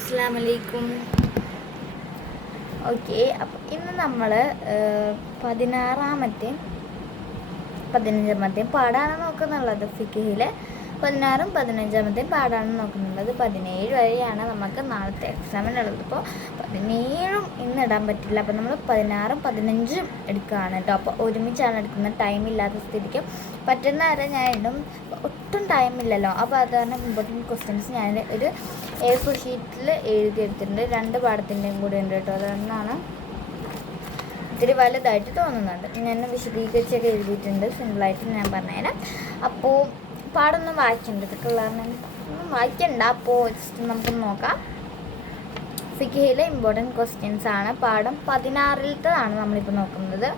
അസ്സലാമു അലൈക്കും. ഓക്കെ, അപ്പം ഇന്ന് നമ്മൾ 16-ാമത്തെയും 15-ാമത്തെയും പാഠാണ് നോക്കുന്നുള്ളത്. ഫിഖ്ഹിലെ 16-ഉം 15-ാമത്തെയും പാഠാണ് നോക്കുന്നുള്ളത്. 17 വരെയാണ് നമുക്ക് നാളത്തെ എക്സാമിനുള്ളത്. ഇപ്പോൾ 17ഉം ഇന്ന് ഇടാൻ പറ്റില്ല. അപ്പോൾ നമ്മൾ 16-ഉം 15-ഉം എടുക്കുകയാണ് കേട്ടോ. അപ്പോൾ ഒരുമിച്ചാണ് എടുക്കുന്നത്. ടൈമില്ലാത്ത സ്ഥിതിക്ക് പറ്റുന്ന വരെ ഞാൻ ഇടും. ഒട്ടും ടൈമില്ലല്ലോ. അപ്പോൾ അത് കാരണം ഇമ്പോർട്ടൻറ്റ് ക്വസ്റ്റ്യൻസ് ഞാൻ ഒരു A4 ഷീറ്റിൽ എഴുതിയെടുത്തിട്ടുണ്ട്. 2 പാഠത്തിൻ്റെയും കൂടെ ഉണ്ട് കേട്ടോ. അതൊന്നാണ് ഇത്തിരി വലുതായിട്ട് തോന്നുന്നുണ്ട്. ഞാൻ വിശദീകരിച്ചൊക്കെ എഴുതിയിട്ടുണ്ട്. സിമ്പിളായിട്ട് ഞാൻ പറഞ്ഞുതരാം. അപ്പോൾ പാടൊന്നും വായിക്കണ്ട, ഇതൊക്കെ ഉള്ളതാണ് ഒന്നും വായിക്കണ്ട. അപ്പോൾ ജസ്റ്റ് നമുക്ക് നോക്കാം. ഫിഖ്ഹിലെ ഇമ്പോർട്ടൻറ്റ് ക്വസ്റ്റ്യൻസ് ആണ്. പാഠം 16-ലാണ് നമ്മളിപ്പോൾ നോക്കുന്നത്.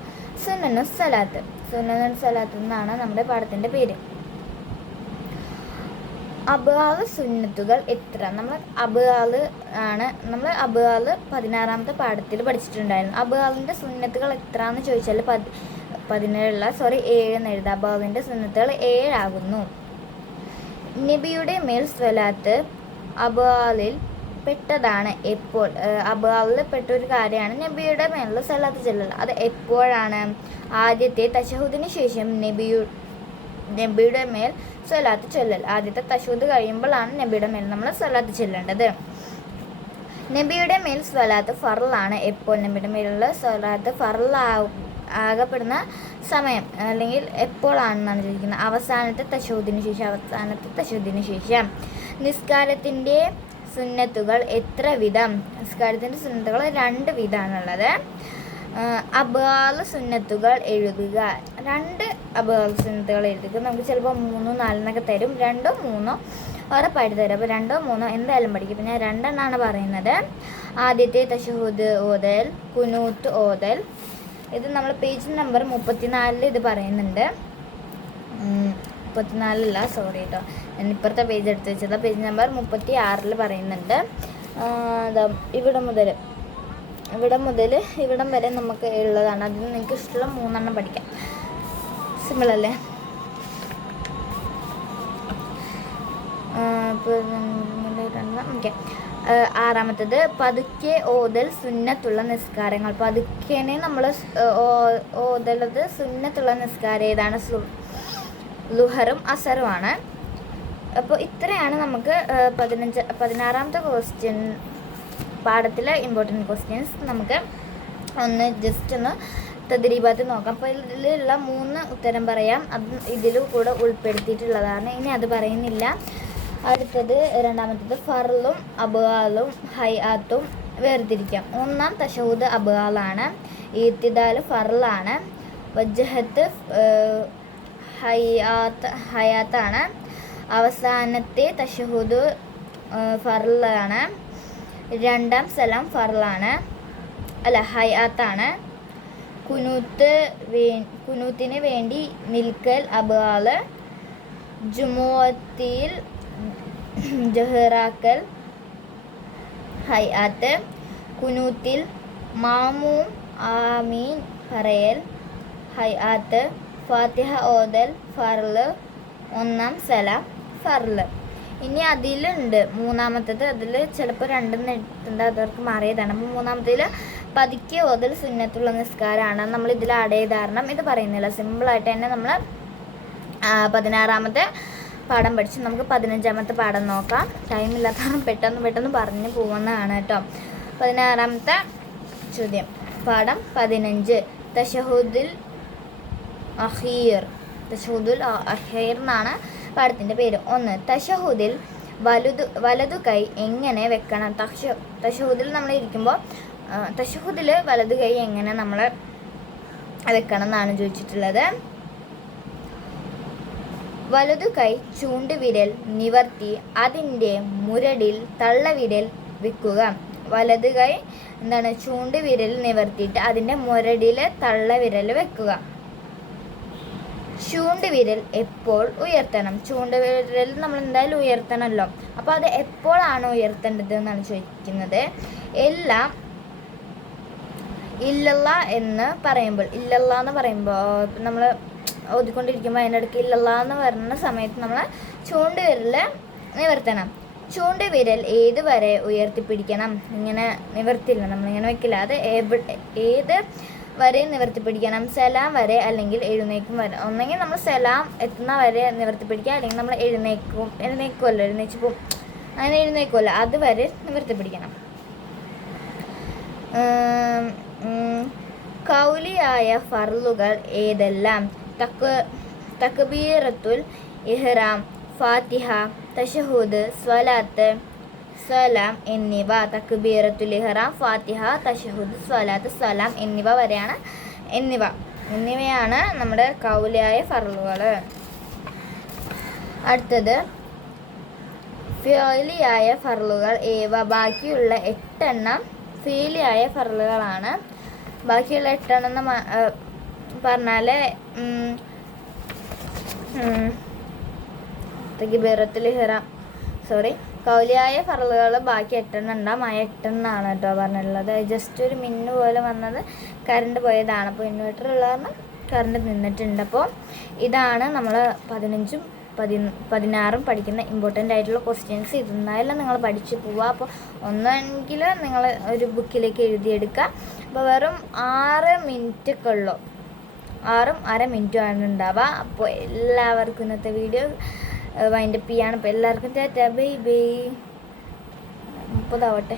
സുന്നനു സലാത്ത്. സുന്നനു സലാത്ത് എന്നാണ് നമ്മുടെ പാഠത്തിൻ്റെ പേര്. അബ്ആല് സുന്നത്തുകൾ എത്ര? നമ്മൾ അബ്ആല് ആണ്. നമ്മൾ അബ്ആല് 16-ാമത്തെ പാഠത്തിൽ പഠിച്ചിട്ടുണ്ടായിരുന്നു. അബ്ആലിൻ്റെ സുന്നത്തുകൾ എത്ര എന്ന് ചോദിച്ചാൽ 7 എന്ന് എഴുതാം. അബ്ആലിൻ്റെ സുന്നത്തുകൾ 7 ആകുന്നു. നബിയുടെ മേൽ സ്വലാത്ത് അബ്ആലിൽ പെട്ടതാണ്. എപ്പോൾ? അബ്ആലിൽ പെട്ട ഒരു കാര്യമാണ് നബിയുടെ മേലുള്ള സ്വലാത്ത് ചൊല്ലൽ. അത് എപ്പോഴാണ്? ആദ്യത്തെ തശഹുദിന് ശേഷം നബിയുടെ മേൽ സ്വലാത്ത് ചൊല്ലൽ. ആദ്യത്തെ തശഹുദ് കഴിയുമ്പോഴാണ് നബിയുടെ മേൽ നമ്മൾ സ്വലാത്ത് ചൊല്ലേണ്ടത്. നബിയുടെ മേൽ സ്വലാത്ത് ഫർളാണ്. എപ്പോൾ? നബിയുടെ മേലുള്ള സ്വലാത്ത് ആകപ്പെടുന്ന സമയം അല്ലെങ്കിൽ എപ്പോഴാണെന്നാണ് ചോദിക്കുന്നത്. അവസാനത്തെ തശഹുദിന് ശേഷം. നിസ്കാരത്തിൻ്റെ സുന്നത്തുകൾ എത്ര വിധം? നിസ്കാരത്തിൻ്റെ സുന്നത്തുകൾ 2 വിധമാണുള്ളത്. അബ്ആല് സുന്നത്തുകൾ എഴുതുക. 2 അബ്ആല് സുന്നത്തുകൾ എഴുതുക. നമുക്ക് ചിലപ്പോൾ 3, 4 തരും. 2, 3 ഉറപ്പായിട്ട് തരും. അപ്പോൾ 2, 3 എന്തായാലും പഠിക്കും. അപ്പോൾ ഞാൻ 2 എണ്ണമാണ് പറയുന്നത്. ആദ്യത്തെ തശഹുദ് ഓതൽ, കുനൂത്ത് ഓതൽ. ഇത് നമ്മൾ പേജ് നമ്പർ 34 ഇത് പറയുന്നുണ്ട്. 34 സോറി കേട്ടോ, ഞാൻ ഇപ്പുറത്തെ പേജ് എടുത്ത് വെച്ചത്. പേജ് നമ്പർ 36 പറയുന്നുണ്ട്. ഇവിടം മുതൽ ഇവിടം വരെ നമുക്ക് ഉള്ളതാണ്. അതിന് നിങ്ങൾക്ക് ഇഷ്ടമുള്ള 3 എണ്ണം പഠിക്കാം. സിമ്പിളല്ലേ? ഓക്കെ. 6-ാമത്തേത് പതുക്കെ ഓതൽ സുന്നത്തുള്ള നിസ്കാരങ്ങൾ. പതുക്കേനെ നമ്മൾ ഓതലത് സുന്നത്തുള്ള നിസ്കാരം ഏതാണ്? ലുഹറും അസറുമാണ്. അപ്പോൾ ഇത്രയാണ് നമുക്ക് 16-ാമത്തെ ക്വസ്റ്റ്യൻ പാഠത്തിലെ ഇമ്പോർട്ടൻറ്റ് ക്വസ്റ്റ്യൻസ്. നമുക്ക് ജസ്റ്റ് ഒന്ന് തദ്രീബാത്ത് നോക്കാം. അപ്പോൾ ഇതിലുള്ള 3 ഉത്തരം പറയാം. അത് ഇതിലും കൂടെ ഉൾപ്പെടുത്തിയിട്ടുള്ളതാണ്. ഇനി അത് പറയുന്നില്ല. അടുത്തത് 2-ാമത്തേത് ഫർളും അബ്ആലും ഹൈആത്തും വേർതിരിക്കാം. 1-ാം തശഹുദ് അബ്ആലാണ്. ഇഅ്തിദാൽ ഫർളാണ്. വജ്ഹത്ത് ഹയാത്താണ്. അവസാനത്തെ തശഹുദ് ഫർളാണ്. 2-ാം സലാം ഫർളാണ്, ഹയാത്താണ്. കുനൂത്തിന് വേണ്ടി നിൽക്കൽ അബ്ആല്. ജുമുഅത്തിൽ ജഹറാക്കൽ ഹയാത്ത്. കുനൂത്തിൽ മാമൂം ആമീൻ പറയൽ ഹയാത്ത്. ഫാത്തിഹ ഓതൽ ഫർള്. 1-ാം സലാം ഫർള്. ഇനി അതിലുണ്ട് 3-ാമത്തേത്. അതിൽ ചിലപ്പോൾ 2 എടുത്തിട്ടുണ്ട്, അതവർക്ക് മാറിയതാണ്. അപ്പോൾ 3-ാമത്തേൽ പതുക്കെ ഓതൽ സുന്നത്തുള്ള നിസ്കാരമാണ്. നമ്മൾ ഇതിൽ ആഡ് ചെയ്ത കാരണം ഇത് പറയുന്നില്ല. സിമ്പിളായിട്ട് തന്നെ നമ്മൾ 16-ാമത്തെ പാഠം പഠിച്ച് നമുക്ക് 15-ാമത്തെ പാഠം നോക്കാം. ടൈമില്ലാത്ത കാരണം പെട്ടെന്ന് പറഞ്ഞു പോകുന്നതാണ് കേട്ടോ. 16-ാമത്തെ ചോദ്യം. പാഠം 15. തശഹുദുൽ അഖീർ. തശഹുദുൽ അഖീർ എന്നാണ് പാഠത്തിൻ്റെ പേര്. 1. തശഹുദിൽ വലതു കൈ എങ്ങനെ വെക്കണം? തശഹുദിൽ നമ്മൾ ഇരിക്കുമ്പോൾ തശഹുദിൽ വലതു കൈ എങ്ങനെ നമ്മൾ വെക്കണം എന്നാണ് ചോദിച്ചിട്ടുള്ളത്. വലതു കൈ ചൂണ്ടുവിരൽ നിവർത്തി അതിൻ്റെ മുരടിൽ തള്ളവിരൽ വെക്കുക. വലതു കൈ ചൂണ്ടുവിരൽ നിവർത്തിയിട്ട് അതിൻ്റെ മുരടിൽ തള്ളവിരൽ വെക്കുക. ചൂണ്ടുവിരൽ എപ്പോൾ ഉയർത്തണം? ചൂണ്ടുവിരൽ നമ്മൾ എന്തായാലും ഉയർത്തണമല്ലോ. അപ്പോൾ അത് എപ്പോഴാണ് ഉയർത്തേണ്ടത് എന്നാണ് ചോദിക്കുന്നത്. എല്ലാം ഇല്ലല്ലാ എന്ന് പറയുമ്പോൾ നമ്മൾ ഓതിക്കൊണ്ടിരിക്കുമ്പോൾ അതിൻ്റെ ഇടയ്ക്ക് ഇല്ലല്ലാ എന്ന് പറയുന്ന സമയത്ത് നമ്മൾ ചൂണ്ടുവിരൽ നിവർത്തണം. ചൂണ്ടുവിരൽ ഏത് വരെ ഉയർത്തിപ്പിടിക്കണം? ഇങ്ങനെ നിവർത്തില്ല, നമ്മളിങ്ങനെ വെക്കില്ല. അത് ഏത് വരെ നിവർത്തിപ്പിടിക്കണം? സലാം വരെ അല്ലെങ്കിൽ എഴുന്നേക്കും വരെ. ഒന്നെങ്കിൽ നമ്മൾ സലാം എത്തുന്ന വരെ നിവർത്തിപ്പിടിക്കുക, അല്ലെങ്കിൽ നമ്മൾ എഴുന്നേക്കുമല്ലോ, എഴുന്നേച്ച് പോവും, അങ്ങനെ എഴുന്നേക്കുമല്ലോ, അതുവരെ നിവർത്തിപ്പിടിക്കണം. കൗലിയായ ഫർളുകൾ ഏതെല്ലാം? തക്ബീറത്തുൽ ഇഹ്റാം, ഫാത്തിഹ, തശഹുദ്, സ്വലാത്ത്, സലാം എന്നിവ. തക്ബീറത്തുൽ ഇഹ്റാം, ഫാത്തിഹ, തശഹുദ്, സ്വലാത്ത്, സലാം എന്നിവയാണ് നമ്മുടെ കൗലിയായ ഫർളുകൾ. അടുത്തത് ഫിഅലിയായ ഫർളുകൾ ഏവ? ബാക്കിയുള്ള 8 എണ്ണം ഫിഅലിയായ ഫർളുകളാണ്. ബാക്കിയുള്ള 8 എണ്ണം പറഞ്ഞാൽ തക്ബീറത്തുൽ ഇഹ്റാം കൗലിയായ ഫർളുകൾ ബാക്കി 8 എണ്ണം ഉണ്ടാവും. ആ 8 എണ്ണമാണ് കേട്ടോ പറഞ്ഞിട്ടുള്ളത്. ജസ്റ്റ് ഒരു മിന്നു പോലെ വന്നത് കറണ്ട് പോയതാണ്. അപ്പോൾ ഇൻവേർട്ടർ ഉള്ള കാരണം കറണ്ട് നിന്നിട്ടുണ്ട്. അപ്പോൾ ഇതാണ് നമ്മൾ 15ഉം 16ഉം പഠിക്കുന്ന ഇമ്പോർട്ടൻ്റ് ആയിട്ടുള്ള ക്വസ്റ്റ്യൻസ്. ഇതെന്നായാലും നിങ്ങൾ പഠിച്ചു പോവുക. അപ്പോൾ ഒന്നെങ്കിൽ നിങ്ങൾ ഒരു ബുക്കിലേക്ക് എഴുതിയെടുക്കുക. അപ്പോൾ വെറും 6 മിനിറ്റൊക്കെ ഉള്ളൂ, 6.5 മിനിറ്റുമാണ് ഉണ്ടാവുക. അപ്പോൾ എല്ലാവർക്കും ഇന്നത്തെ വീഡിയോ വൈൻഡപ്പ് ചെയ്യാണ്. അപ്പോൾ എല്ലാവർക്കും ടാറ്റാ, ബൈ ബൈ. 30 ആവട്ടെ.